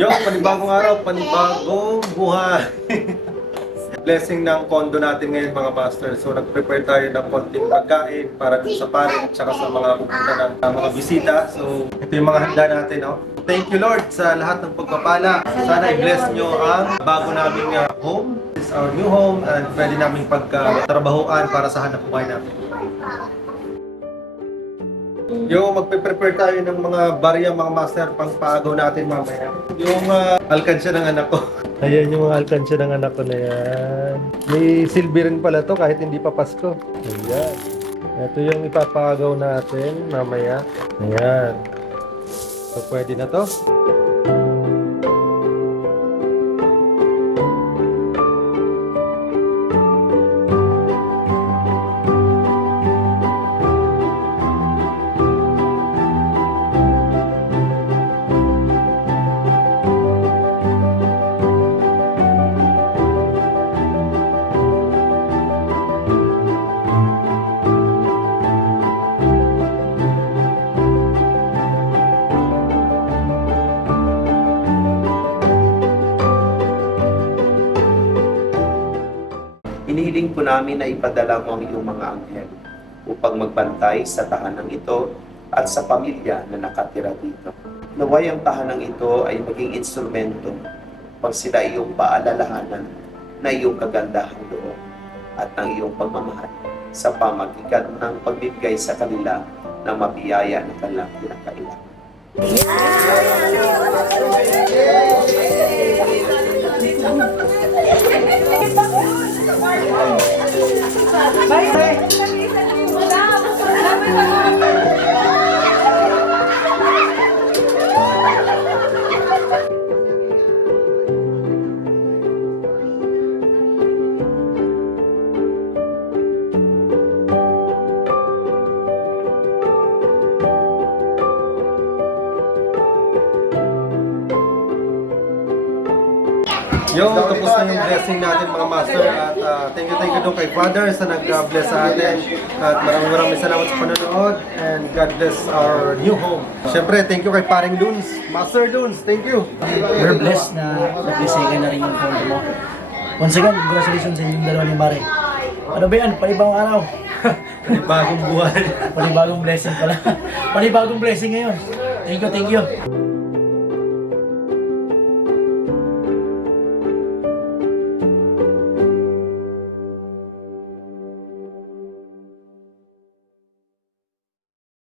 Yung panibagong araw, panibagong buhay. Blessing ng condo natin ngayon mga master. So nag-prepare tayo ng konting pagkain para dun sa pare at saka sa mga pupunta ng mga bisita. So ito yung mga handa natin. No? Thank you Lord sa lahat ng pagpapala. Sana i-bless nyo ang bago naming home. This is our new home and pwede naming pagkatrabahoan para sa hanap buhay natin. Yung magpe-prepare tayo ng mga barya mga master pang paagaw natin mamaya. Yung alkansya ng anak ko. Ayan yung mga alkansya ng anak ko na yan. May silbi rin pala to kahit hindi pa Pasko. Ayan. Ito yung ipapagaw natin mamaya. Ayan. So pwede na to. Hinihiling po namin na ipadala mo ang iyong mga anghel upang magbantay sa tahanang ito at sa pamilya na nakatira dito. Naway ang tahanang ito ay maging instrumento pag sila iyong paalalahanan na iyong kagandahang loob at ng iyong pagmamahal sa pamagitan ng pagbibigay sa kanila ng mabiyaya na kanilang pinakailangan. Yung tapos na yung blessing natin mga master at thank you doon kay Father sa nag-bless sa atin at maraming salamat sa panonood and God bless our new home. Siyempre, thank you kay Paring Duns, Master Duns, thank you. We're blessed na nag-blessing na rin yung condo mo. Once again, congratulations sa inyong dalawa ni Mare. Ano ba yan? Panibagong araw. Panibagong buhay. Panibagong blessing pala. Panibagong blessing ngayon. Thank you, thank you.